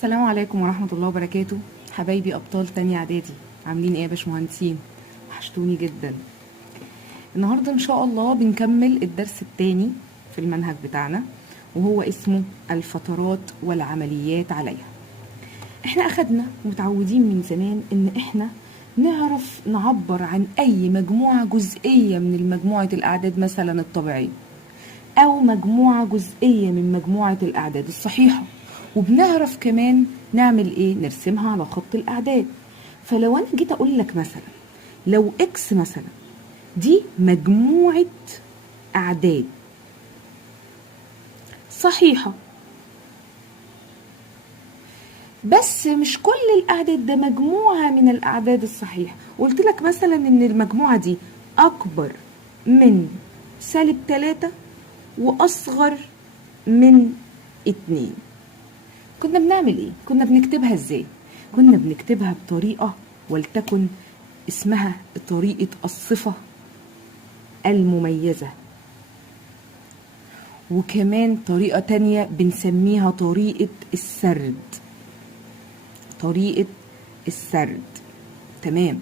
السلام عليكم ورحمة الله وبركاته. حبايبي أبطال تانية إعدادي، عاملين إيه يا باشمهندسين؟ وحشتوني جدا. النهاردة إن شاء الله بنكمل الدرس التاني في المنهج بتاعنا، وهو اسمه الفترات والعمليات عليها. إحنا أخدنا متعودين من زمان إن إحنا نعرف نعبر عن أي مجموعة جزئية من مجموعة الأعداد مثلا الطبيعية، أو مجموعة جزئية من مجموعة الأعداد الصحيحة، وبنعرف كمان نعمل إيه؟ نرسمها على خط الأعداد. فلو أنا جيت أقول لك مثلا لو إكس مثلا دي مجموعة أعداد صحيحة، بس مش كل الأعداد، ده مجموعة من الأعداد الصحيحة. قلت لك مثلا إن المجموعة دي أكبر من -3 وأصغر من 2، كنا بنعمل ايه؟ كنا بنكتبها ازاي؟ كنا بنكتبها بطريقة ولتكن اسمها طريقة الصفة المميزة، وكمان طريقة تانية بنسميها طريقة السرد. طريقة السرد، تمام.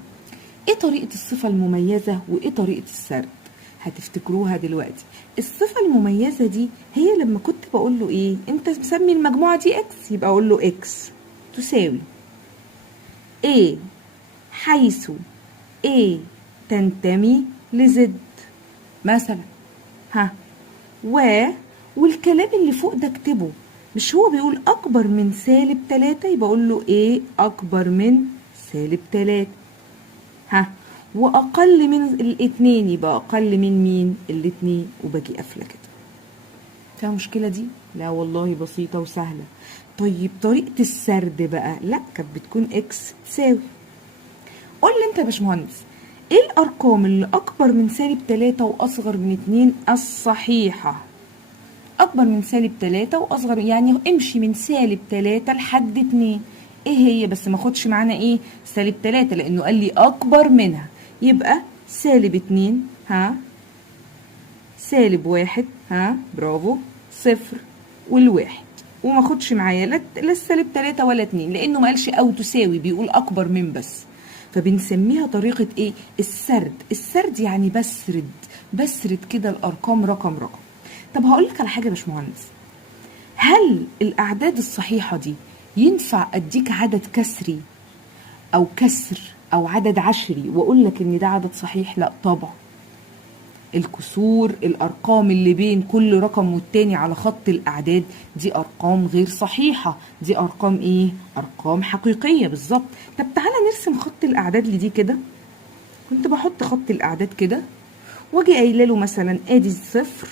ايه طريقة الصفة المميزة وايه طريقة السرد؟ هتفتكروها دلوقتي. الصفة المميزة دي هي لما كنت بقول له ايه؟ انت مسمي المجموعة دي اكس، يبقى اقول له اكس تساوي A حيث A تنتمي لزد مثلا. والكلام اللي فوق ده اكتبه، مش هو بيقول اكبر من -3 يبقى اقول له A اكبر من -3. واقل من الاتنين يبقى اقل من مين؟ الاتنين. وباجي قافله كده. فيها مشكله دي؟ لا والله بسيطه وسهله. طيب طريقه السرد بقى، لا كانت بتكون اكس تساوي، قول لي انت يا باشمهندس ايه الارقام اللي اكبر من -3 واصغر من 2 الصحيحه؟ اكبر من -3 واصغر، يعني امشي من -3 لحد 2. ايه هي؟ بس ما خدش معانا ايه -3 لانه قال لي اكبر منها، يبقى -2 -1 برافو 0 والواحد. وما خدش معايا لا -3 ولا 2 لانه ما قالش او تساوي، بيقول اكبر من بس. فبنسميها طريقة ايه؟ السرد. السرد يعني بسرد كده الارقام رقم رقم. طب هقول لك على حاجة يا باشمهندس، هل الاعداد الصحيحة دي ينفع اديك عدد كسري او كسر او عدد عشري واقول لك ان ده عدد صحيح؟ لا طبعا. الكسور، الارقام اللي بين كل رقم والتاني على خط الاعداد دي ارقام غير صحيحة، دي ارقام ايه؟ ارقام حقيقية بالظبط. طب تعالى نرسم خط الاعداد دي كده. كنت بحط خط الاعداد كده واجي قايله له مثلا ادي 0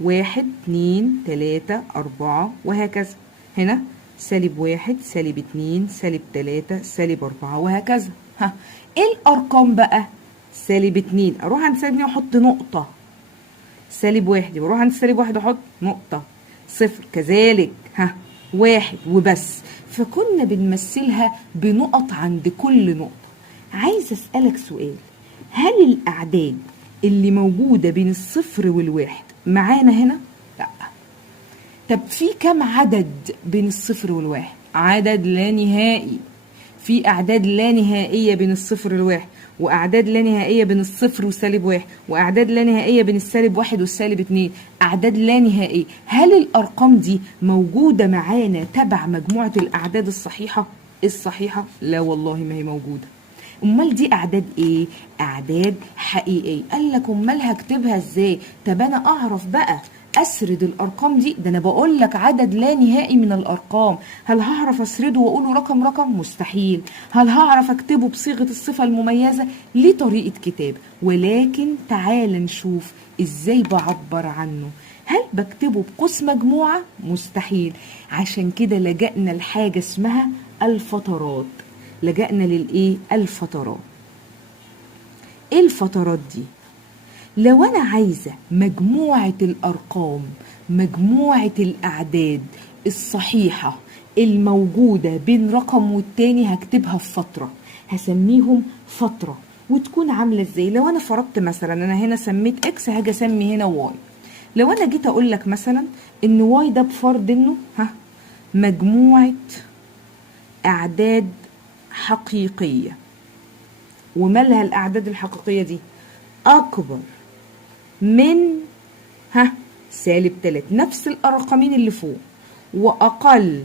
1 2 3 4 وهكذا. هنا -1 -2 -3 -4 وهكذا. ايه الارقام بقى؟ -2 اروح عند -2 واحط نقطة، -1 بروح عند -1 احط نقطة، 0 كذلك 1 وبس. فكنا بنمثلها بنقط عند كل نقطة. عايز اسألك سؤال، هل الاعداد اللي موجودة بين الصفر والواحد معانا هنا؟ لا. طب في كم عدد بين الصفر والواحد؟ عدد لا نهائي. في اعداد لا نهائيه بين الصفر والواحد، واعداد لا نهائيه بين الصفر وسالب 1، واعداد لا نهائيه بين -1 وال-2، اعداد لا نهائيه. هل الارقام دي موجوده معانا تبع مجموعه الاعداد الصحيحه؟ لا والله ما هي موجوده. امال دي اعداد ايه؟ اعداد حقيقيه. قال لك امال هكتبها ازاي؟ طب انا اعرف بقى اسرد الارقام دي؟ ده انا بقول لك عدد لا نهائي من الارقام. هل هعرف اسرده واقوله رقم رقم؟ مستحيل. هل هعرف اكتبه بصيغه الصفه المميزه؟ ليه طريقه كتاب، ولكن تعال نشوف ازاي بعبر عنه. هل بكتبه بقوس مجموعه؟ مستحيل. عشان كده لجأنا لحاجه اسمها الفترات. لجأنا للايه؟ الفترات. ايه الفترات دي؟ لو انا عايزة مجموعة الارقام، مجموعة الاعداد الصحيحة الموجودة بين رقم والتاني، هكتبها في فترة، هسميهم فترة. وتكون عاملة ازاي؟ لو انا فرضت مثلا انا هنا سميت اكس، هاجي اسمي هنا واي. لو انا جيت اقول لك مثلا ان واي ده بفرض انه مجموعة أعداد حقيقية. ومالها الأعداد الحقيقية دي؟ أكبر من -3، نفس الأرقامين اللي فوق، وأقل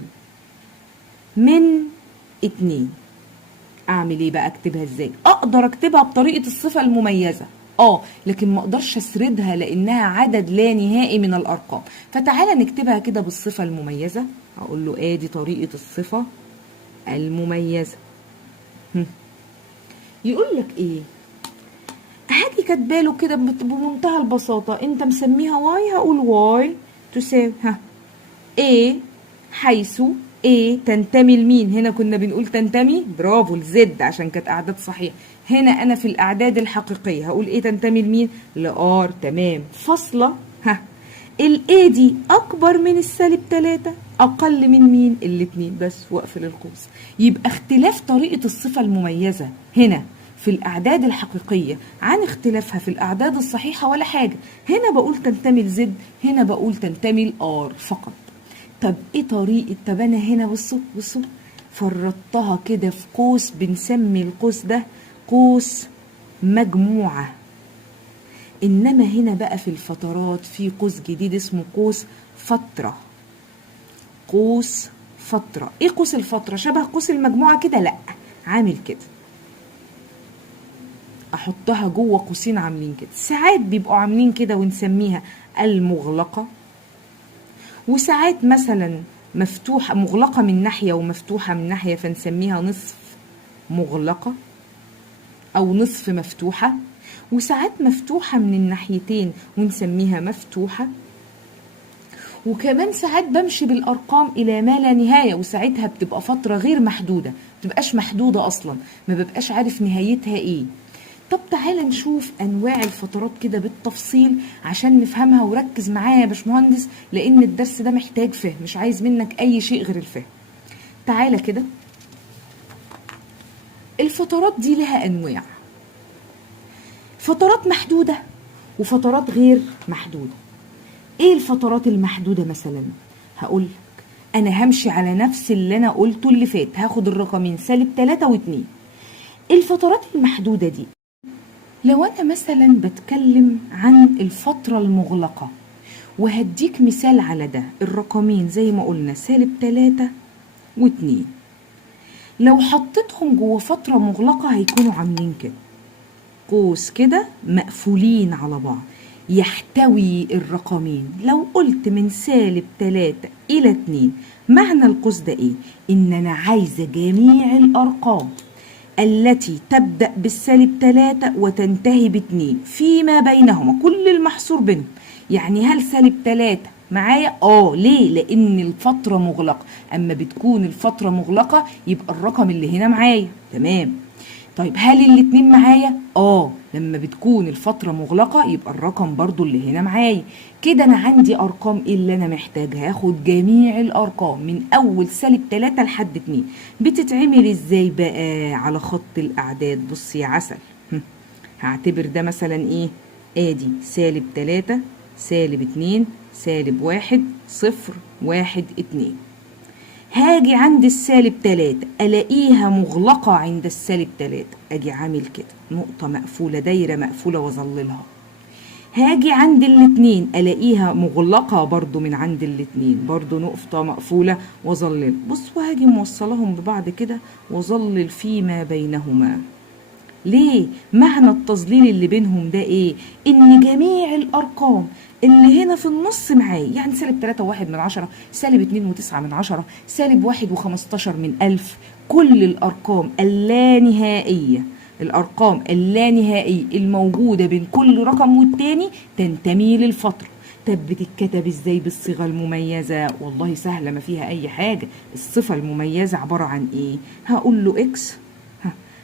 من 2. أعمل إيه بقى؟ أكتبها إزاي؟ أقدر أكتبها بطريقة الصفة المميزة، لكن ما أقدرش أسردها لأنها عدد لا نهائي من الأرقام. فتعالى نكتبها كده بالصفة المميزة. هقول له آدي طريقة الصفة المميزة. يقول لك إيه؟ هاجي كاتباله كده بمنتهى البساطة. أنت مسميها واي، هقول واي تساوي A حيث A تنتمي لمين؟ هنا كنا بنقول تنتمي، برافو، لزد عشان كانت أعداد صحيحة. هنا أنا في الأعداد الحقيقية هقول A تنتمي لمين؟ لR، تمام. فاصلة ال A دي أكبر من -3، أقل من مين؟ الاتنين، بس وأقفل القوس. يبقى اختلاف طريقة الصفة المميزة هنا في الأعداد الحقيقية عن اختلافها في الأعداد الصحيحة ولا حاجة. هنا بقول تنتمي لزد، هنا بقول تنتمي لR فقط. طب ايه طريقة؟ طب انا هنا بصوا فرطتها كده في قوس، بنسمي القوس ده قوس مجموعة. انما هنا بقى في الفترات في قوس جديد اسمه قوس فترة. قوس فترة. ايه قوس الفترة؟ شبه قوس المجموعة كده؟ لا، عامل كده، احطها جوه قوسين عاملين كده. ساعات بيبقوا عاملين كده ونسميها المغلقة، وساعات مثلا مفتوحة، مغلقة من ناحية ومفتوحة من ناحية، فنسميها نصف مغلقة أو نصف مفتوحة. وساعات مفتوحة من الناحيتين ونسميها مفتوحة. وكمان ساعات بمشي بالأرقام إلى ما لا نهاية، وساعتها بتبقى فترة غير محدودة، متبقاش محدودة أصلا، ما ببقاش عارف نهايتها إيه. طب تعالى نشوف أنواع الفترات كده بالتفصيل عشان نفهمها، وركز معايا يا باشمهندس لأن الدرس ده محتاج فهم، مش عايز منك أي شيء غير الفهم. تعالى كده، الفترات دي لها أنواع، فترات محدودة وفترات غير محدودة. إيه الفترات المحدودة مثلا؟ هقول أنا همشي على نفس اللي أنا قلته اللي فات، هاخد الرقمين -3 و2. الفترات المحدودة دي لو أنا مثلا بتكلم عن الفترة المغلقة، وهديك مثال على ده، الرقمين زي ما قلنا -3 و2، لو حطيتهم جوه فترة مغلقة هيكونوا عاملين كده، قوس كده مقفولين على بعض يحتوي الرقمين. لو قلت من -3 إلى 2، معنى القوس ده إيه؟ إن أنا عايزة جميع الأرقام التي تبدأ -3 وتنتهي ب2 فيما بينهما، كل المحصور بينهم. يعني هل -3 معايا؟ ليه؟ لأن الفترة مغلقة. أما بتكون الفترة مغلقة يبقى الرقم اللي هنا معايا، تمام. طيب هل الاتنين معايا؟ لما بتكون الفترة مغلقة يبقى الرقم برضو اللي هنا معايا. كده أنا عندي أرقام إيه اللي أنا محتاجها؟ هاخد جميع الأرقام من أول -3 لحد 2. بتتعمل إزاي بقى؟ على خط الأعداد. بص يا عسل، هعتبر ده مثلا إيه؟ آدي -3 -2 -1 0 1 2. هاجي عند -3 ألاقيها مغلقة عند -3، أجي عامل كده نقطة مقفولة، دايرة مقفولة وأظللها. هاجي عند الاتنين ألاقيها مغلقة برضو من عند الاتنين، برضو نقطة مقفولة وأظلل. بص، وهاجي موصلهم ببعض كده وأظلل فيما بينهما. ليه؟ معنى التظليل اللي بينهم ده ايه؟ ان جميع الارقام اللي هنا في النص معايا، يعني -3 و1/10، -2 و9/10، -1 و15/1000، كل الارقام اللانهائية، الارقام اللانهائية الموجودة بين كل رقم والتاني تنتمي للفترة. طب بتتكتب ازاي بالصيغة المميزة؟ والله سهلة، ما فيها اي حاجة. الصفة المميزة عبارة عن ايه؟ هقول له اكس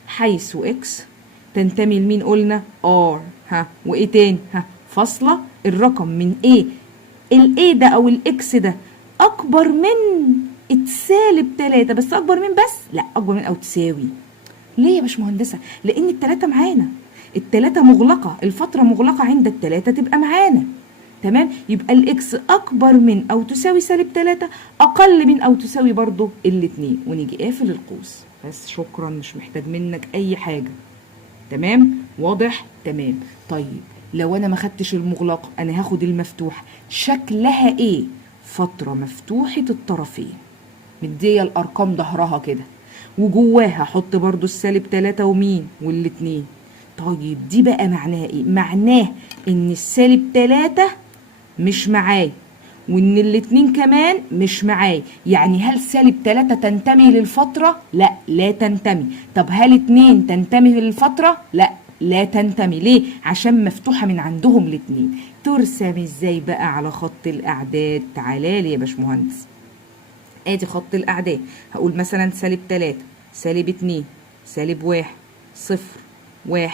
حيث اكس تنتمي لمين؟ قلنا R. وايه تاني؟ فاصلة الرقم من ايه؟ الايه ده او الاكس ده اكبر من -3، بس اكبر من، بس لا، اكبر من او تساوي. ليه يا باشمهندسة؟ لان ال3 معانا، ال3 مغلقة، الفترة مغلقة عند ال3 تبقى معانا. تمام. يبقى الاكس اكبر من او تساوي سالب 3، اقل من او تساوي برضو الاتنين، ونيجي قافل القوس. بس شكرا، مش محتاج منك اي حاجة. تمام، واضح؟ تمام. طيب لو انا ما خدتش المغلقة، انا هاخد المفتوح، شكلها ايه؟ فترة مفتوحة الطرفين، مدية الارقام ظهرها كده، وجواها حط برضو السالب 3 ومين والاتنين. طيب دي بقى معناها ايه؟ معناه ان السالب 3 مش معايا، وان الاتنين كمان مش معايا. يعني هل سالب 3 تنتمي للفترة؟ لا، لا تنتمي. طب هل 2 تنتمي للفترة؟ لا، لا تنتمي. ليه؟ عشان مفتوحة من عندهم الاتنين. ترسم ازاي بقى على خط الاعداد؟ تعالى لي يا باشمهندس، ادي خط الاعداد. هقول مثلا سالب 3 سالب 2 سالب 1 0 1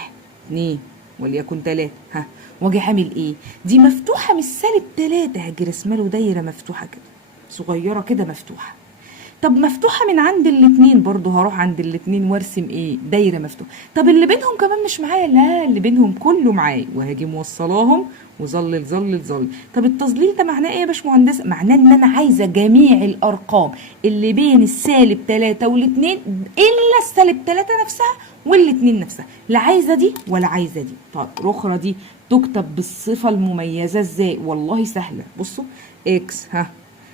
2 وليكن 3. ها، واجي عامل ايه؟ دي مفتوحه من السالب 3، هاجي رسمه له دايره مفتوحه كده صغيره كده مفتوحه. طب مفتوحه من عند الاتنين، برضو هروح عند الاتنين وارسم ايه؟ دايره مفتوحه. طب اللي بينهم كمان مش معايا؟ لا، اللي بينهم كله معايا، وهاجي موصلاهم وظلل ظلل ظلل. طب التظليل ده معناه ايه يا باشمهندس؟ معناه ان انا عايزه جميع الارقام اللي بين السالب 3 والاتنين الا السالب 3 نفسها والاتنين نفسها، لا عايزه دي ولا عايزه دي. طب الاخرى دي تكتب بالصفه المميزه ازاي؟ والله سهله. بصوا، اكس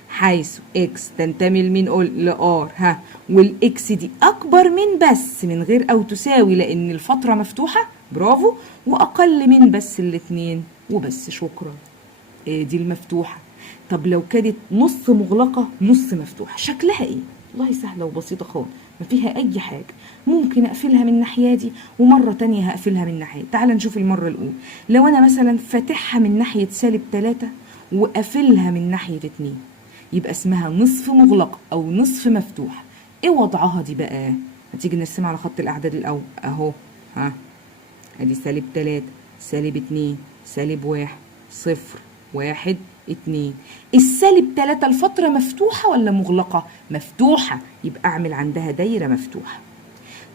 حيث اكس تنتمي لمين؟ قول لار. والاكس دي اكبر من بس من غير او تساوي، لان الفتره مفتوحه، برافو، واقل من بس الاتنين وبس. شكرا، دي المفتوحه. طب لو كانت نص مغلقه نص مفتوحه، شكلها ايه؟ والله سهله وبسيطه خالص، ما فيها اي حاجه. ممكن اقفلها من ناحيه دي، ومره تانية هقفلها من ناحيه. تعال نشوف المره الاولى. لو انا مثلا فاتحها من ناحيه سالب 3 وقافلها من ناحيه 2، يبقى اسمها نصف مغلقة أو نصف مفتوح. ايه وضعها دي بقى؟ هتيجي نرسمها على خط الأعداد الأول أهو. ادي سالب 3 سالب 2 سالب 1 0 1 2. السالب 3 الفترة مفتوحة ولا مغلقة؟ مفتوحة، يبقى أعمل عندها دايرة مفتوحة.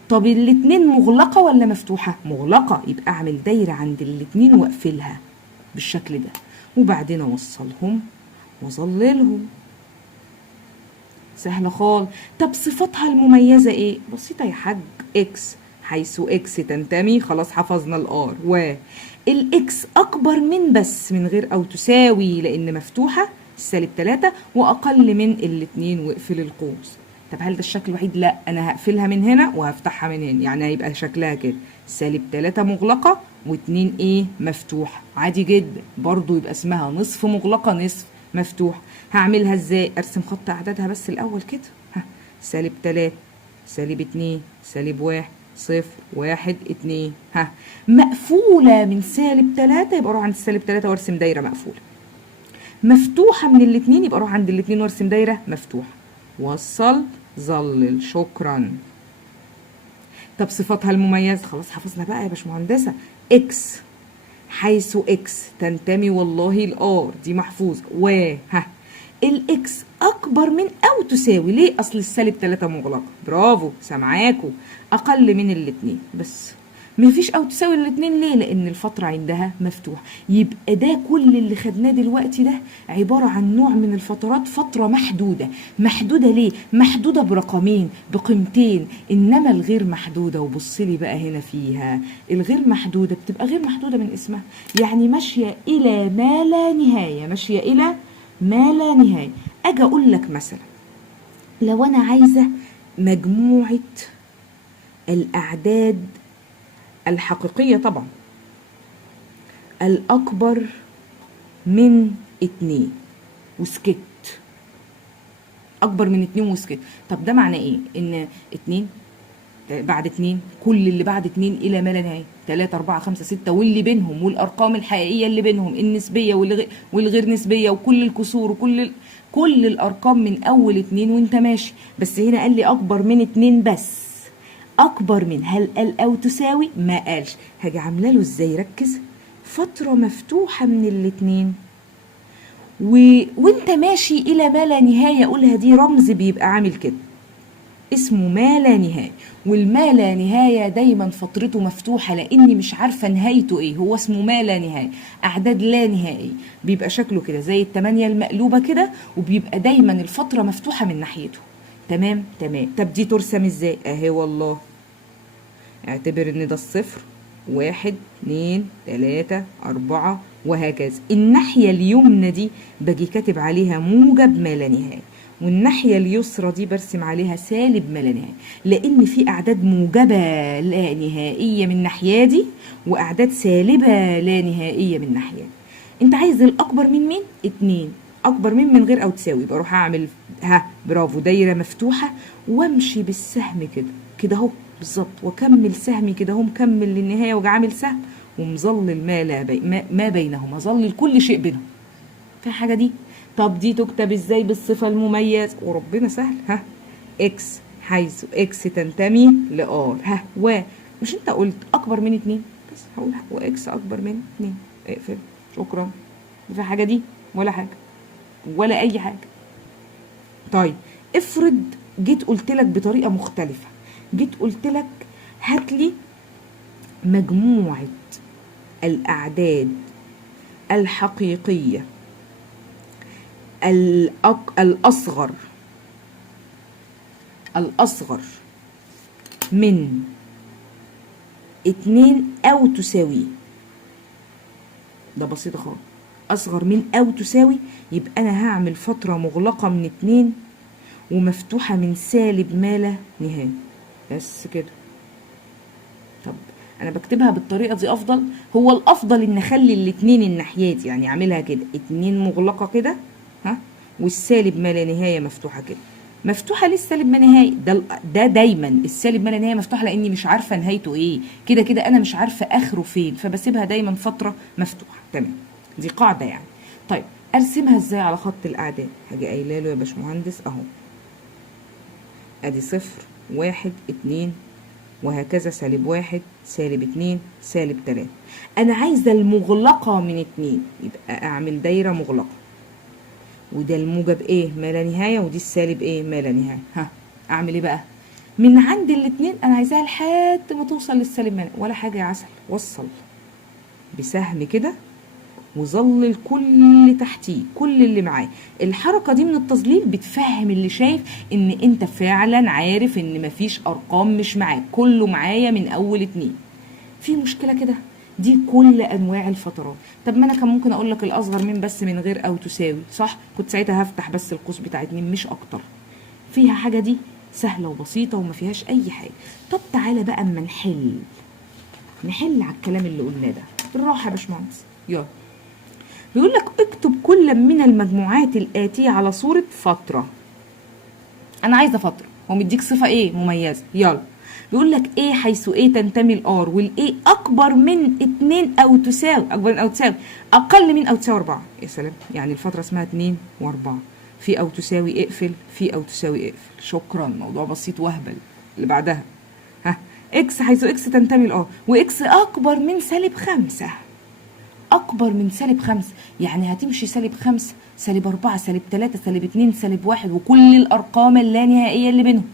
طب الاتنين مغلقة ولا مفتوحة؟ مغلقة، يبقى أعمل دايرة عند الاتنين وأقفلها بالشكل ده، وبعدين أوصلهم وأظللهم. سهلة خالص. طب صفاتها المميزة ايه؟ بسيطة يا حاج. اكس حيث اكس تنتمي، خلاص حفظنا الار، والاكس اكبر من بس من غير او تساوي لان مفتوحة السالب 3، واقل من الاتنين واقفل القوس. طب هل ده الشكل الوحيد؟ لا، انا هقفلها من هنا وهفتحها من هنا، يعني هيبقى شكلها كده سالب 3 مغلقة و2 ايه؟ مفتوحة. عادي جدا، برضو يبقى اسمها نصف مغلقة نصف مفتوح. هعملها ازاي؟ ارسم خط اعدادها بس الاول كده. سالب 3 سالب 2 سالب 1 0 1 2. مقفولة من سالب 3، يبقى اروح عند السالب 3 وارسم دايرة مقفولة. مفتوحة من الاتنين، يبقى اروح عند الاتنين وارسم دايرة مفتوحة. وصل ظلل. شكرا. طب صفاتها المميزة، خلاص حفظنا بقى يا باشمهندسة. اكس حيث اكس تنتمي والله الار، دي محفوظه. الاكس اكبر من او تساوي، ليه؟ اصل السالب 3 مغلقه، برافو سامعاكو، اقل من الاتنين بس. مفيش او تساوي الاتنين، ليه؟ لان الفتره عندها مفتوح. يبقى ده كل اللي خدناه دلوقتي ده عباره عن نوع من الفترات، فتره محدوده. محدوده ليه؟ محدوده برقمين بقيمتين. انما الغير محدوده، وبصلي بقى هنا فيها، الغير محدوده بتبقى غير محدوده من اسمها، يعني ماشيه الى ما لا نهايه، ماشيه الى ما لا نهايه. اجي اقول لك مثلا لو انا عايزه مجموعه الاعداد الحقيقية طبعا الأكبر من 2 وسكت، أكبر من 2 وسكت. طب ده معناه إيه؟ إن 2 بعد 2 كل اللي بعد 2 إلى ما لا نهاية، 3 4 5 6 واللي بينهم، والأرقام الحقيقية اللي بينهم، النسبية والغير نسبية، وكل الكسور كل الأرقام من أول 2 وأنت ماشي. بس هنا قال لي أكبر من 2 بس. اكبر من، هل قال او تساوي؟ ما قالش. هاجي عامله له ازاي؟ ركز، فتره مفتوحه من الاتنين وانت ماشي الى ما لا نهايه، قولها دي رمز بيبقى عامل كده. اسمه ما لا نهاية. والما لا نهاية دايما فترته مفتوحة لاني مش عارفة نهايته ايه، هو اسمه ما لا نهاية، اعداد لا نهائية، بيبقى شكله كده زي التمانية المقلوبة كده، وبيبقى دايما الفترة مفتوحة من ناحيته. تمام تمام. طب دي ترسم ازاي؟ اهي والله، اعتبر ان ده الصفر، 1 2 3 4 وهكذا. الناحية اليمنى دي باجي كاتب عليها موجب ما لا نهاية، والناحية اليسرى دي برسم عليها سالب ما لا نهاية، لأن في أعداد موجبة لا نهائية من ناحية دي، وأعداد سالبة لا نهائية من ناحية. أنت عايز الأكبر من مين؟ 2. أكبر من غير أو تساوي، يبقى أروح أعمل برافو دايرة مفتوحة، وأمشي بالسهم كده كده أهو بالظبط، واكمل سهمي كده اهو مكمل للنهايه، واجي عامل سهم ومظلل ما بينهما، ظلل كل شيء بينهم. في حاجه دي؟ طب دي تكتب ازاي بالصفه المميزه؟ وربنا سهل. اكس حيث اكس تنتمي لار. مش انت قلت اكبر من 2؟ بس هقول واكس اكبر من 2، اقفل، شكرا. في حاجه دي؟ ولا حاجه ولا اي حاجه. طيب افرض جيت قلت لك بطريقه مختلفه، جيت قلت لك هات لي مجموعة الأعداد الحقيقية الأصغر من 2 أو تساوي. ده بسيط خالص، أصغر من أو تساوي، يبقى أنا هعمل فترة مغلقة من 2 ومفتوحة من سالب ما لا نهاية، بس كده. طب انا بكتبها بالطريقه دي افضل، هو الافضل ان اخلي الاتنين الناحيات، يعني اعملها كده 2 مغلقه كده والسالب ما لا نهايه مفتوحه كده. مفتوحه ليه السالب ما نهايه؟ ده دايما السالب ما لا نهايه مفتوحه لاني مش عارفه نهايته ايه، كده كده انا مش عارفه اخره فين، فبسيبها دايما فتره مفتوحه. تمام، دي قاعده يعني. طيب ارسمها ازاي على خط الاعداد؟ هاجي قايله له يا باشمهندس اهو، ادي 0 1 2 وهكذا، سالب 1 سالب 2 سالب 3. أنا عايزة المغلقة من 2، يبقى أعمل دايرة مغلقة، وده الموجب إيه ما لا نهاية، ودي السالب إيه ما لا نهاية. أعمل إيه بقى؟ من عند الاتنين أنا عايزاها لحد ما توصل للسالب ما، ولا حاجة يا عسل، وصل بسهم كده وظلل كل تحتيه كل اللي معاه. الحركة دي من التظليل بتفهم اللي شايف ان انت فعلا عارف ان مفيش ارقام مش معاك، كله معايا من اول 2. في مشكلة كده؟ دي كل انواع الفترات. طب ما انا كان ممكن اقول لك الاصغر من بس من غير او تساوي، صح؟ كنت ساعتها هفتح بس القوس بتاع 2 مش اكتر. فيها حاجة دي سهلة وبسيطة وما فيهاش اي حاجة. طب تعالى بقى اما نحل على الكلام اللي قلناه ده بالراحة يا باشمهندس. يلا بيقول لك اكتب كل من المجموعات الآتية على صورة فترة. أنا عايزة فترة، هو مديك صفة إيه مميزة. يلا بيقول لك إيه حيث إيه تنتمي الآر، والإيه أكبر من 2 أو تساوي، أكبر من أو تساوي، أقل من أو تساوي 4. يا سلام، يعني الفترة اسمها 2 و4. في أو تساوي اقفل، في أو تساوي اقفل، شكرا. موضوع بسيط وهبل. اللي بعدها إكس حيث إكس تنتمي الآر، وإكس أكبر من سالب 5. أكبر من سالب 5 يعني هتمشي سالب 5 سالب 4 سالب 3 سالب 2 سالب 1 وكل الأرقام اللانهائية اللي بينهم.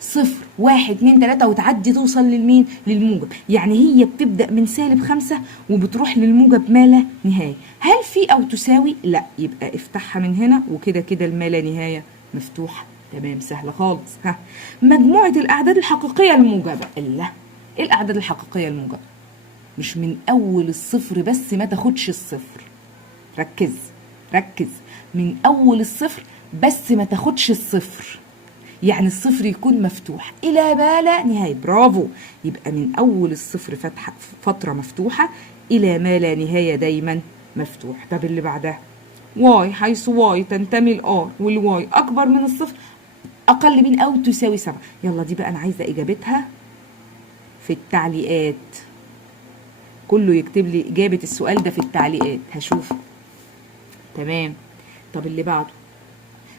0 1 2 3 وتعدي توصل للمين؟ للموجب. يعني هي بتبدأ من سالب 5 وبتروح للموجب ما لا نهاية. هل في أو تساوي؟ لا، يبقى افتحها من هنا وكده كده الما لا نهاية مفتوحة. تمام، سهلة خالص. مجموعة الأعداد الحقيقية الموجبة. إيه الأعداد الحقيقية الموجبة؟ مش من اول الصفر بس، ما تاخدش الصفر، ركز من اول الصفر بس ما تاخدش الصفر، يعني الصفر يكون مفتوح الى ما لا نهايه. برافو، يبقى من اول الصفر فتره مفتوحه الى ما لا نهايه دايما مفتوح. طب اللي بعدها واي حيث واي تنتمي الار، والواي اكبر من الصفر اقل من او تساوي 7. يلا دي بقى انا عايزه اجابتها في التعليقات، كله يكتب لي إجابة السؤال ده في التعليقات هشوفه. تمام. طب اللي بعده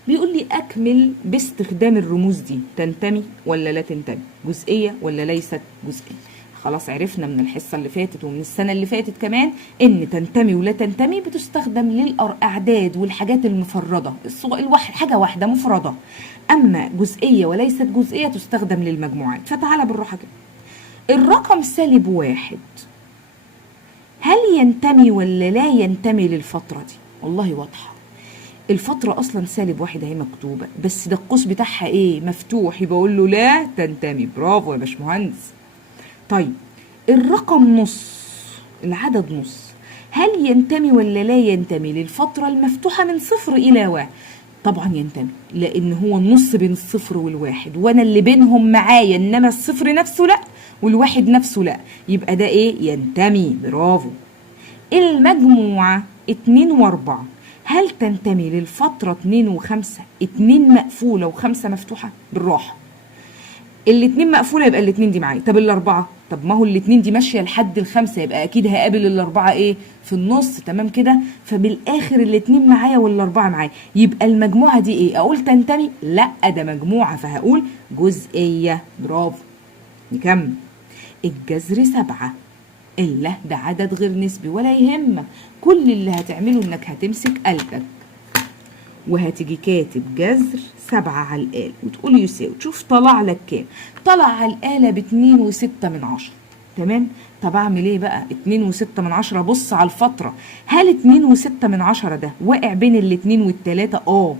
بيقول لي أكمل باستخدام الرموز دي، تنتمي ولا لا تنتمي، جزئية ولا ليست جزئية. خلاص عرفنا من الحصة اللي فاتت ومن السنة اللي فاتت كمان ان تنتمي ولا تنتمي بتستخدم للأعداد والحاجات المفردة، حاجة واحدة مفردة. أما جزئية وليست جزئية تستخدم للمجموعات. فتعالى بالراحة كده. الرقم -1 هل ينتمي ولا لا ينتمي للفترة دي؟ والله واضحة. الفترة أصلا -1 اهي مكتوبة، بس ده القوس بتاعها إيه؟ مفتوح، يبقى أقول له لا تنتمي. برافو يا باشمهندس. طيب الرقم نص، العدد نص، هل ينتمي ولا لا ينتمي للفترة المفتوحة من 0 إلى 1؟ طبعا ينتمي، لأن هو النص بين الصفر والواحد، وأنا اللي بينهم معايا، إنما الصفر نفسه لأ والواحد نفسه لأ، يبقى ده إيه؟ ينتمي. برافو. المجموعة 2 و4 هل تنتمي للفترة 2 و5؟ 2 مقفولة و5 مفتوحة؟ بالراحة. الاتنين مقفولة يبقى الاتنين دي معايا. طب الأربعة؟ طب ما هو الاتنين دي ماشية لحد ال5، يبقى أكيد هقابل الأربعة إيه؟ في النص. تمام كده؟ فبالآخر الاتنين معايا والأربعة معايا، يبقى المجموعة دي إيه؟ أقول تنتمي؟ لأ، ده مجموعة، فهقول جزئية. برافو. نكمل. الجذر 7 إلا ده عدد غير نسبي، ولا يهمك، كل اللي هتعمله إنك هتمسك آلتك وهتيجي كاتب جذر 7 على الآلة وتقول يساوي. تشوف طلع لك كام؟ طلع على الآلة ب2.6. تمام. طب أعمل إيه بقى؟ 2.6. بص على الفترة، هل 2.6 ده واقع بين الاتنين والتلاتة؟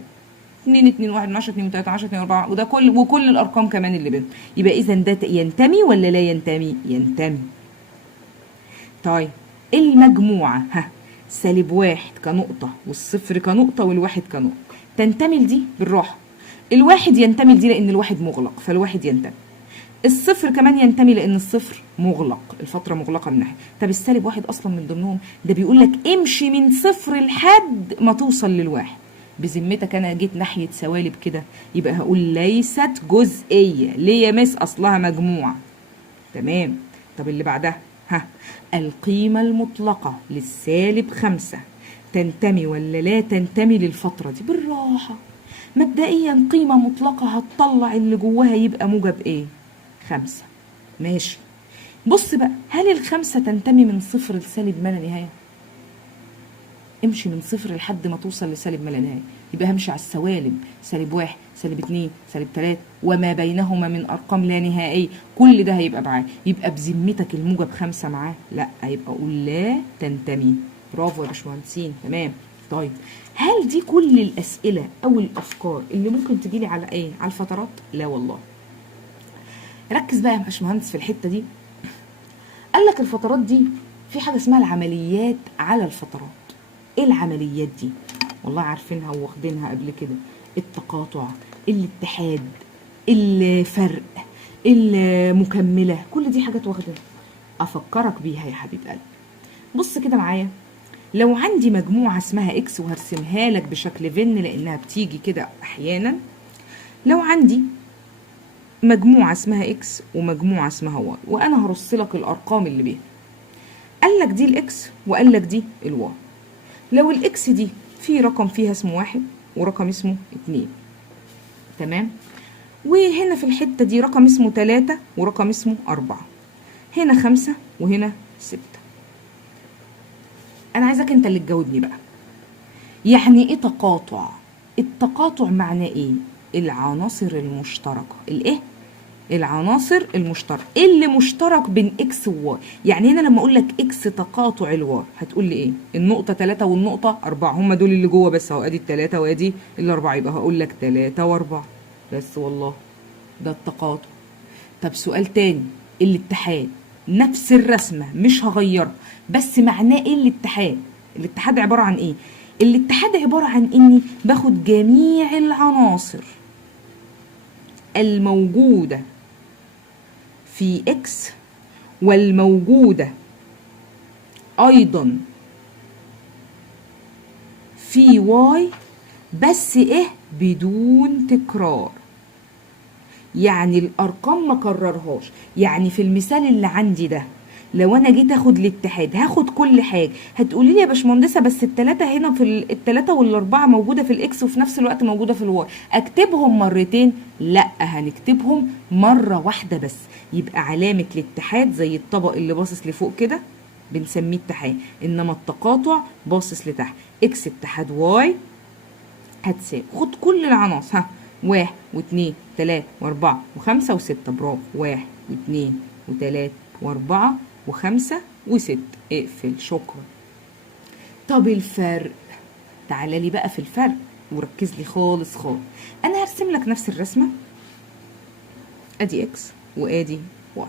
2 2 1 10 2 3 10 2 4 وده وكل الأرقام كمان اللي بينهم. يبقى إذا ده ينتمي ولا لا ينتمي؟ ينتمي. طيب المجموعة -1 كنقطة والصفر كنقطة والواحد كنقطة، تنتمي لدي؟ بالراحة. الواحد ينتمي لدي لأن الواحد مغلق، فالواحد ينتمي. الصفر كمان ينتمي لأن الصفر مغلق، الفترة مغلقة من ناحية. طب -1 أصلا من ضمنهم، ده بيقول لك امشي من 0 لحد ما توصل للواحد. بذمتك أنا جيت ناحية سوالب كده، يبقى هقول ليست جزئية. ليه يا مس؟ أصلها مجموعة. تمام. طب اللي بعدها القيمة المطلقة للسالب 5 تنتمي ولا لا تنتمي للفترة دي؟ بالراحة. مبدئيا قيمة مطلقة هتطلع اللي جواها يبقى موجب ايه؟ 5. ماشي. بص بقى، هل ال5 تنتمي من 0 لسالب ما لا نهاية؟ امشي من 0 لحد ما توصل لسالب ما لا نهاية، يبقى همشي على السوالب -1 -2 -3 وما بينهما من أرقام لا نهائية، كل ده هيبقى معاه. يبقى بذمتك الموجب 5 معاه؟ لا، يبقى أقول لا تنتمي. برافو يا باشمهندسين. تمام. طيب هل دي كل الأسئلة أو الأفكار اللي ممكن تجيلي على إيه؟ على الفترات؟ لا والله. ركز بقى يا باشمهندس في الحتة دي. قال لك الفترات دي في حاجة اسمها العمليات على الفترات. ايه العمليات دي؟ والله عارفينها واخدينها قبل كده. التقاطع، الاتحاد، الفرق، المكملة، كل دي حاجات واخدينها. افكرك بيها يا حبيب قلبي. بص كده معايا، لو عندي مجموعة اسمها اكس، وهرسمها لك بشكل فن لانها بتيجي كده احيانا. لو عندي مجموعة اسمها اكس ومجموعة اسمها واي، وانا هرص لك الارقام اللي بيها. قال لك دي الاكس وقال لك دي الواي. لو الاكس دي في رقم فيها اسمه 1 ورقم اسمه 2، تمام. وهنا في الحتة دي رقم اسمه 3 ورقم اسمه 4، هنا 5 وهنا 6. انا عايزك انت اللي تجاوبني بقى. يعني ايه تقاطع؟ التقاطع معناه ايه؟ العناصر المشتركة. الايه؟ العناصر المشتركة. ايه اللي مشترك بين اكس وواي؟ يعني هنا لما اقول لك اكس تقاطع الواي هتقول لي ايه؟ النقطة 3 والنقطة 4 هما دول اللي جوه بس اهو، ادي ال3 وادي ال4، يبقى هقول لك 3 و4 بس. والله ده التقاطع. طب سؤال تاني، الاتحاد. نفس الرسمة مش هغيرها، بس معناه ايه الاتحاد؟ الاتحاد عبارة عن ايه؟ الاتحاد عبارة عن اني باخد جميع العناصر الموجودة في اكس والموجودة ايضا في واي، بس ايه؟ بدون تكرار. يعني الارقام ما كررهاش. يعني في المثال اللي عندي ده لو انا جيت اخد الاتحاد هاخد كل حاجه، هتقولي لي يا باشمهندسه بس التلاته هنا في التلاته والاربعه موجوده في الاكس وفي نفس الوقت موجوده في الواي، اكتبهم مرتين؟ لا، هنكتبهم مره واحده بس. يبقى علامه الاتحاد زي الطبق اللي باصص لفوق كده بنسميه اتحاد، انما التقاطع باصص لتحت. اكس اتحاد واي هتساوي، خد كل العناصر، ها، 1 و2 3 و4 و5 و6، برافو، 1 و2 و3 و4 و5 و6، اقفل، شكرا. طب الفرق، تعالى لي بقى في الفرق وركز لي خالص خالص. انا هرسم لك نفس الرسمه، ادي اكس وادي واي،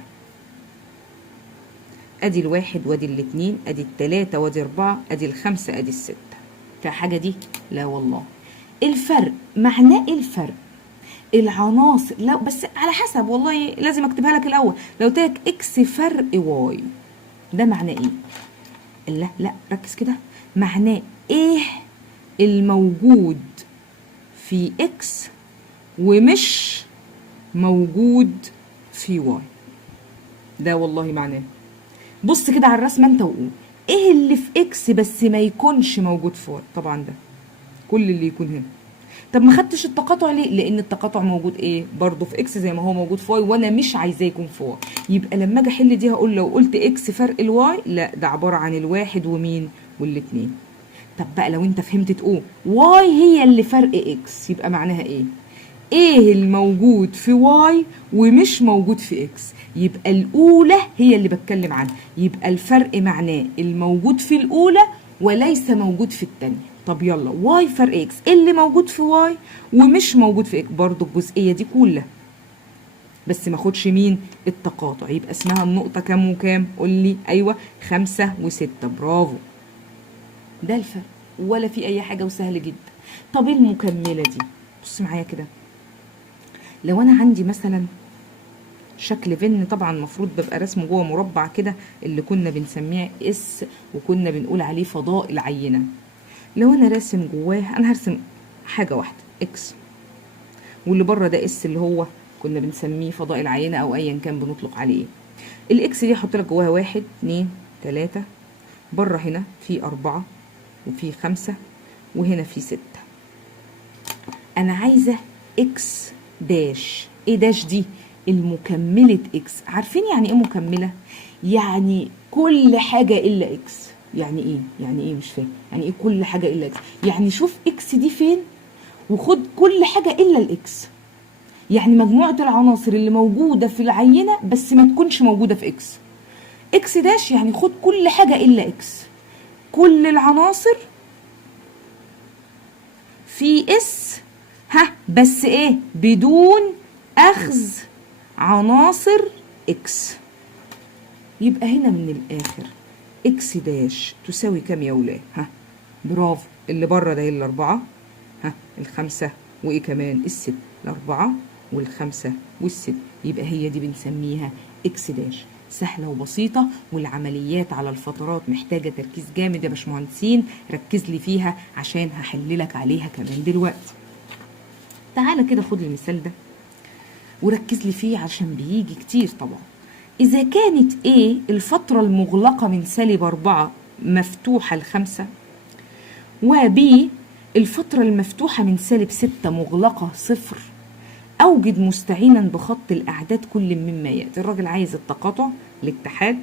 ادي الواحد وادي الاتنين، ادي التلاته وادي اربعه، ادي الخمسه ادي السته. في حاجه دي؟ لا والله. الفرق معناه ايه الفرق؟ العناصر، لو بس على حسب، والله لازم اكتبها لك الاول. لو قلت لك اكس فرق واي، ده معناه ايه؟ لا لا، ركز كده. معناه ايه الموجود في اكس ومش موجود في واي، ده والله معناه. بص كده على الرسمه انت وقول ايه اللي في اكس بس ما يكونش موجود في واي. طبعا ده كل اللي يكون هنا. طب ما خدتش التقاطع ليه؟ لان التقاطع موجود ايه برضه في اكس زي ما هو موجود في واي، وانا مش عايزاه يكون في واي. يبقى لما اجي احل دي هقول لو قلت اكس فرق الواي، لا، ده عباره عن الواحد ومين والاتنين. طب بقى لو انت فهمت تقول واي هي اللي فرق اكس، يبقى معناها ايه؟ ايه الموجود في واي ومش موجود في اكس؟ يبقى الاولى هي اللي بتكلم عنها، يبقى الفرق معناه الموجود في الاولى وليس موجود في الثانيه. طب يلا، واي فرق اكس، ايه اللي موجود في واي ومش موجود في اكس؟ برضو الجزئيه دي كلها، بس ما اخدش مين؟ التقاطع. يبقى اسمها النقطه كام وكام؟ قول لي. ايوه، 5 و6، برافو. ده الفرق، ولا في اي حاجه، وسهل جدا. طب المكمله دي، بص معايا كده. لو انا عندي مثلا شكل فن، طبعا المفروض ببقى رسمه جوه مربع كده، اللي كنا بنسميه اس وكنا بنقول عليه فضاء العينه. لو انا راسم جواه، انا هرسم حاجه واحده اكس، واللي بره ده اس اللي هو كنا بنسميه فضاء العينه او ايا كان بنطلق عليه ايه. الاكس دي احط لك جواها 1 2 3، بره هنا في 4 وفي 5 وهنا في 6. انا عايزه اكس داش. ايه داش دي؟ المكمله اكس. عارفين يعني ايه مكمله؟ يعني كل حاجه الا اكس. يعني ايه؟ يعني ايه؟ مش فاهم. يعني ايه كل حاجه الا اكس؟ يعني شوف اكس دي فين وخد كل حاجه الا الاكس. يعني مجموعه العناصر اللي موجوده في العينه بس ما تكونش موجوده في اكس. اكس داش يعني خد كل حاجه الا اكس، كل العناصر في اس، ها، بس ايه؟ بدون اخذ عناصر اكس. يبقى هنا من الاخر اكس داش تساوي كام يا ولاد؟ ها، برافو، اللي بره ده الاربعه، ها، الخمسه، وايه كمان؟ الست، الاربعه والخمسه والست. يبقى هي دي بنسميها اكس داش. سهله وبسيطه، والعمليات على الفترات محتاجه تركيز جامد يا باشمهندسين. ركز لي فيها عشان هحللك عليها كمان دلوقتي. تعالى كده خد المثال ده وركز لي فيه عشان بيجي كتير طبعا. إذا كانت A الفترة المغلقة من -4 مفتوحة ل5، وB الفترة المفتوحة من -6 مغلقة 0، أوجد مستعينا بخط الأعداد كل مما يأتي. الراجل عايز التقاطع، الاتحاد،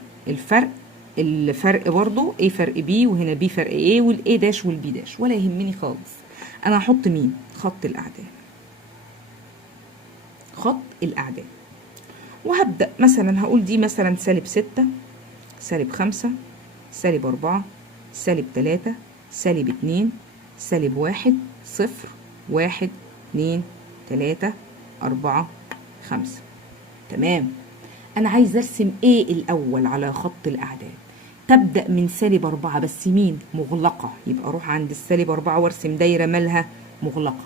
الفرق برضو A فرق B، وهنا B فرق A، والA داش والB داش، ولا يهمني خالص. أنا هحط مين؟ خط الأعداد، خط الأعداد. وهبدأ مثلا هقول دي مثلا -6 -5 -4 -3 -2 -1 0 1 2 3 4 5. تمام. أنا عايز أرسم إيه الأول على خط الأعداد؟ تبدأ من -4 بس مين؟ مغلقة. يبقى أروح عند -4 وأرسم دايرة مالها؟ مغلقة.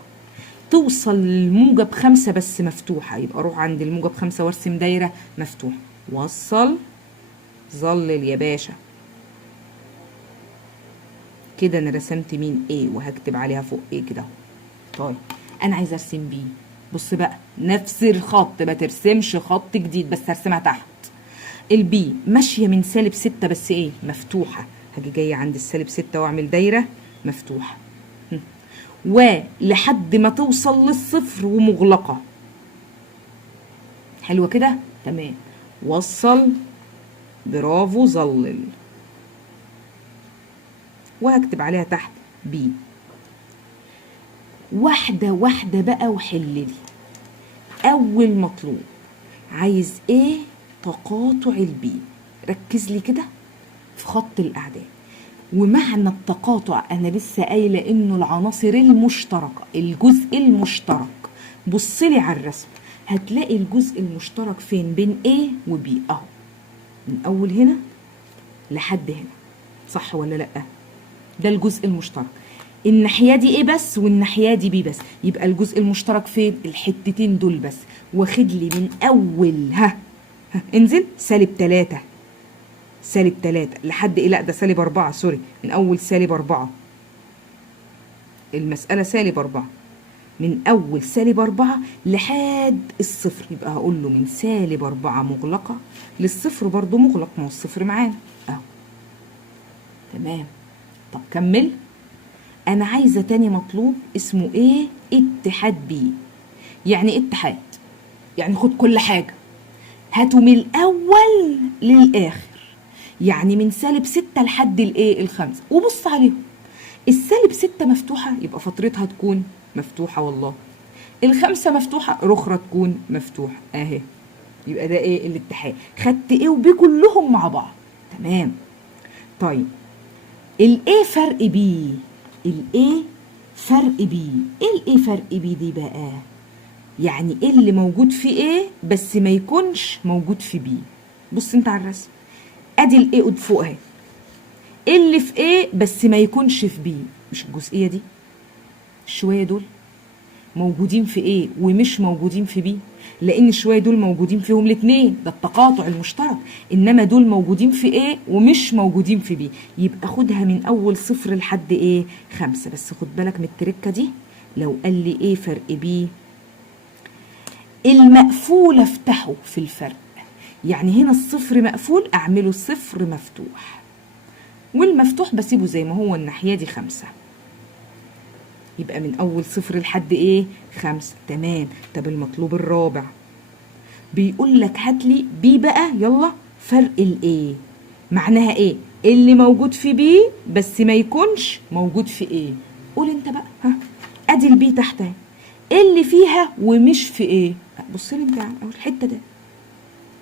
توصل للموجب 5 بس مفتوحة، يبقى أروح عند الموجب 5 وأرسم دايرة مفتوحة. وصل، ظلل يا باشا. كده أنا رسمت مين؟ A، وهكتب عليها فوق A كده. طيب أنا عايزة أرسم B. بص بقى، نفس الخط، ما ترسمش خط جديد، بس هرسمها تحت. البي ماشيه من سالب 6 بس ايه مفتوحه، هاجي جايه عند السالب 6 واعمل دايره مفتوحه ولحد ما توصل للصفر ومغلقه. حلوه كده تمام. وصل، برافو، ظلل، وهكتب عليها تحت بي. واحده واحده بقى وحللي. اول مطلوب عايز ايه؟ تقاطع البي. ركز لي كده في خط الاعداد. ومعنى التقاطع انا لسه قايله انه العناصر المشتركه، الجزء المشترك. بص لي على الرسم، هتلاقي الجزء المشترك فين؟ بين A و B اهو، من اول هنا لحد هنا، صح ولا لا؟ ده الجزء المشترك. الناحيه دي A بس والناحيه دي B بس، يبقى الجزء المشترك فين؟ الحتتين دول بس. واخد لي من اول انزل -3 -3 لحد ايه؟ لا ده -4 سوري، من اول -4. المسألة -4، من اول -4 لحد الصفر، يبقى هقول له من -4 مغلقة للصفر برضو مغلق، ما هو الصفر معانا اهو. تمام. طب كمل. انا عايزة تاني مطلوب اسمه ايه؟ اتحاد بي. يعني ايه اتحاد؟ يعني خد كل حاجة هاته من الاول للاخر، يعني من -6 لحد الايه؟ ال5، وبص عليهم. -6 مفتوحة يبقى فترتها تكون مفتوحة والله. ال5 مفتوحة، رخرة تكون مفتوحة اهي. يبقى ده ايه؟ الاتحاد. خدت ايه وبي كلهم مع بعض. تمام. طيب الايه فرق بي، الايه فرق بي. ايه الايه فرق بي دي بقى؟ يعني ايه اللي موجود في ايه بس ما يكونش موجود في بي. بص انت على الرسم، ادي الايه قد فوق اهي، اللي في ايه بس ما يكونش في بي. مش الجزئيه دي، الشويه دول موجودين في ايه ومش موجودين في بي، لان الشويه دول موجودين فيهم الاثنين، ده التقاطع المشترك. انما دول موجودين في ايه ومش موجودين في بي، يبقى خدها من اول 0 لحد ايه؟ 5. بس خد بالك من التركه دي، لو قال لي ايه فرق بي، المقفول افتحه في الفرق. يعني هنا الصفر مقفول، اعمله صفر مفتوح، والمفتوح بسيبه زي ما هو الناحيه دي 5. يبقى من اول 0 لحد ايه؟ 5. تمام. طب المطلوب الرابع بيقول لك هات لي بي بقى، يلا. فرق الايه معناها ايه؟ اللي موجود في بي بس ما يكونش موجود في ايه. قول انت بقى. ادي البي تحت اهي، اللي فيها ومش في ايه. بص لي انت على الحته دي،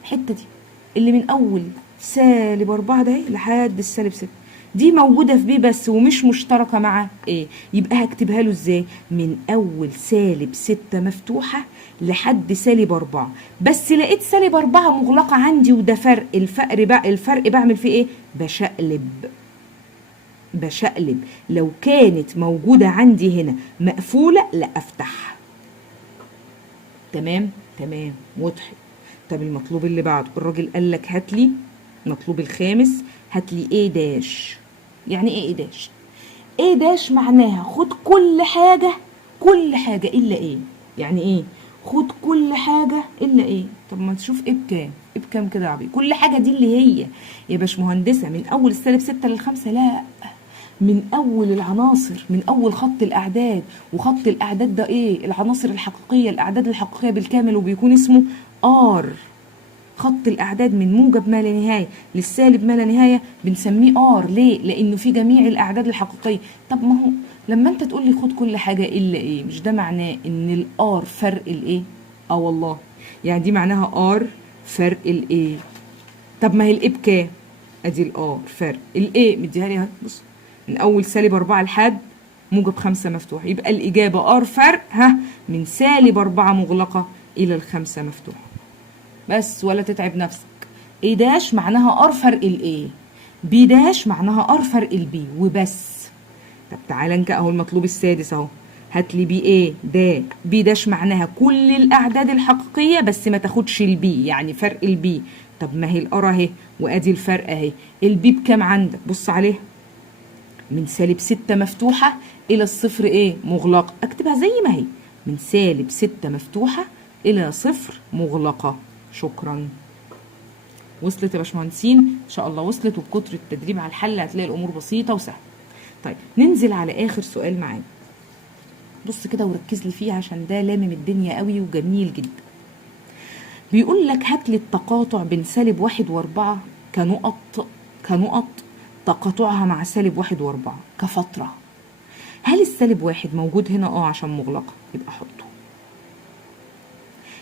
الحته دي اللي من اول -4 ده لحد -6، دي موجوده في بي بس ومش مشتركه مع ايه. يبقى هكتبها له ازاي؟ من اول -6 مفتوحه لحد -4، بس لقيت -4 مغلقه عندي، وده فرق. الفرق بعمل فيه ايه؟ بشقلب. لو كانت موجوده عندي هنا مقفوله لا افتحها. تمام. وضحت. طب المطلوب اللي بعده، الراجل قال لك هات لي المطلوب الخامس، هات لي ايه داش. يعني ايه داش؟ ايه داش معناها خد كل حاجه الا ايه. يعني ايه خد كل حاجه الا ايه؟ طب ما تشوف ايه بكام، ايه بكام كده يا عبي؟ كل حاجه دي اللي هي يا باشمهندسه من اول -6 ل5، لا، من اول العناصر، من اول خط الاعداد. وخط الاعداد ده ايه؟ العناصر الحقيقيه، الاعداد الحقيقيه بالكامل، وبيكون اسمه ار. خط الاعداد من موجب ما لا نهايه للسالب ما لا نهايه بنسميه ار. ليه؟ لانه في جميع الاعداد الحقيقيه. طب ما هو لما انت تقول لي خد كل حاجه الا ايه، مش ده معناه ان الار فرق الايه؟ والله يعني دي معناها ار فرق الايه. طب ما هي الايه بكام؟ ادي الار فرق الايه مديها لي اهي. بص، من اول -4 لحد موجب 5 مفتوح، يبقى الاجابه ار فرق من -4 مغلقه الى ال5 مفتوحه. بس ولا تتعب نفسك. ايه داش معناها ار فرق الايه، بي داش معناها ار فرق البي، وبس. طب تعالى نكأ اهو المطلوب السادس اهو، هات لي بي ايه ده. بي داش معناها كل الاعداد الحقيقيه بس ما تاخدش البي، يعني فرق البي. طب ما هي الار اهي، وادي الفرق اهي. البي بكام عندك؟ بص عليها، من -6 مفتوحه الى الصفر ايه؟ مغلقه. اكتبها زي ما هي، من -6 مفتوحه الى 0 مغلقه. شكرا. وصلت يا باشمهندسين؟ ان شاء الله وصلت، وبكتر التدريب على الحل هتلاقي الامور بسيطه وسهله. طيب ننزل على اخر سؤال معانا. بص كده وركز لي فيه عشان ده لامم الدنيا قوي وجميل جدا. بيقول لك هات لي التقاطع بين -1 و4 كنقط تقاطعها مع -1 و4 كفترة. هل -1 موجود هنا؟ عشان مغلقة يبقى حطه.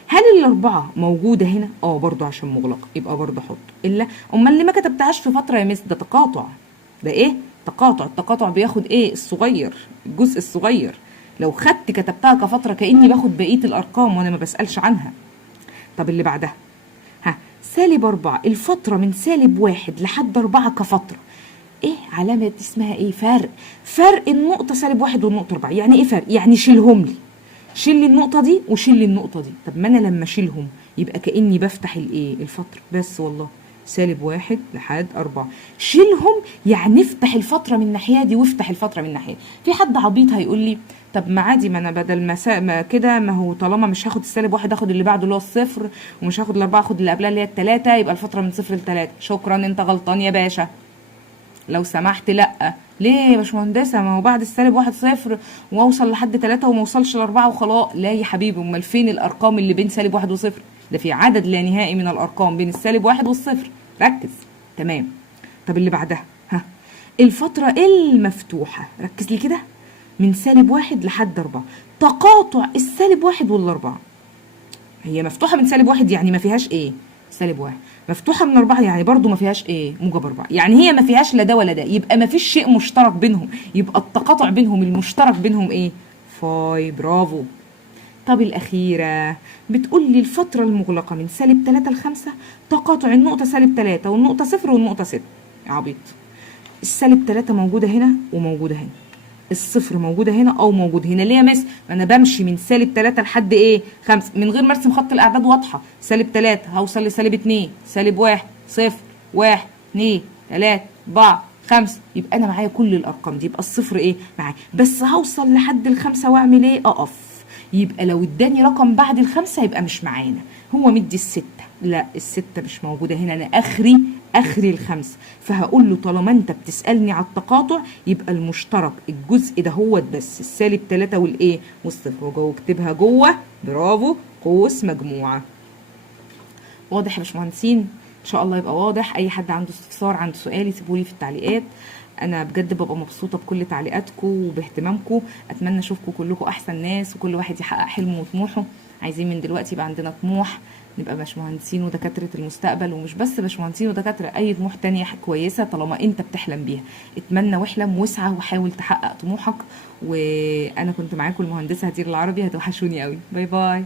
هل ال4 موجودة هنا؟ برضو عشان مغلقة يبقى برضو حطه. إلا أمال اللي ما كتبتهاش في فترة يا مس؟ ده تقاطع. ده إيه؟ تقاطع. التقاطع بياخد إيه؟ الصغير، الجزء الصغير. لو خدت كتبتها كفترة كأني باخد بقية الأرقام وأنا ما بسألش عنها. طب اللي بعدها -4 الفترة من -1 لحد 4 كفترة. ايه علامة اسمها ايه؟ فرق النقطة -1 والنقطة 4. يعني ايه فرق؟ يعني شيلهم لي، شيل لي النقطة دي وشيل لي النقطة دي. طب ما انا لما اشيلهم يبقى كأني بفتح الايه؟ الفترة بس. والله -1 لحد 4 شيلهم، يعني افتح الفترة من الناحية دي وافتح الفترة من الناحية. في حد عبيط هيقول لي طب ما عادي، ما انا بدل ما كده، ما هو طالما مش هاخد -1 اخد اللي بعده اللي هو الصفر، ومش هاخد ال4 اخد اللي قبلها اللي هي ال3، يبقى الفترة من 0 ل3. شكرا، انت غلطان يا باشا. لو سمحت لا. ليه يا باشمهندسه؟ ما هو بعد -1 0 واوصل لحد 3 وما اوصلش ل4 وخلاص. لا يا حبيبي، امال فين الارقام اللي بين -1 و0؟ ده في عدد لا نهائي من الارقام بين -1 والصفر. ركز. تمام. طب اللي بعدها الفتره المفتوحه، ركز لي كده، من -1 لحد 4 تقاطع -1 وال4. هي مفتوحه من -1 يعني ما فيهاش ايه؟ -1. مفتوحه من 4 يعني برضو ما فيهاش ايه؟ -4. يعني هي ما فيهاش لا ده ولا ده، يبقى ما فيش شيء مشترك بينهم، يبقى التقاطع بينهم المشترك بينهم ايه؟ فاي. برافو. طب الاخيره بتقول لي الفتره المغلقه من -3 ل5 تقاطع النقطه -3 والنقطه 0 والنقطه 6. عبيط. -3 موجوده هنا وموجوده هنا، الصفر موجوده هنا او موجود هنا. ليه يا مس؟ انا بمشي من -3 لحد ايه؟ 5 من غير ما ارسم خط الاعداد واضحه. -3 هوصل ل-2 -1 0 1 2 3 4 5. يبقى انا معايا كل الارقام دي، يبقى الصفر ايه؟ معايا، بس هوصل لحد ال5 واعمل ايه؟ اقف. يبقى لو اداني رقم بعد ال5 يبقى مش معانا. هو مدي ال6، لا ال6 مش موجوده هنا، انا اخري ال5. فهقول له طالما انت بتسالني على التقاطع يبقى المشترك الجزء ده هو بس -3 والايه؟ والصفر. واكتبها جوه. برافو. قوس مجموعه. واضح يا باشمهندسين؟ ان شاء الله يبقى واضح. اي حد عنده استفسار، عنده سؤال، يسيبوا لي في التعليقات. انا بجد ببقى مبسوطه بكل تعليقاتكم وباهتمامكم. اتمنى اشوفكم كلكم احسن ناس، وكل واحد يحقق حلمه وطموحه. عايزين من دلوقتي يبقى عندنا طموح، نبقى باشمهندسين ودكاتره المستقبل، ومش بس باشمهندسين ودكاتره، اي طموح تانية كويسه طالما انت بتحلم بيها. اتمنى واحلم واسعى وحاول تحقق طموحك. وانا كنت معاكم المهندسه هدير العربي. هتوحشوني قوي. باي باي.